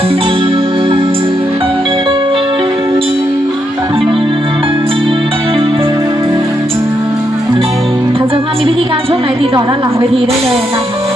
ทางเจ้าภาพมีวิธีการช่วงไหนติดต่อด้านหลังเวทีได้เลยนะคะ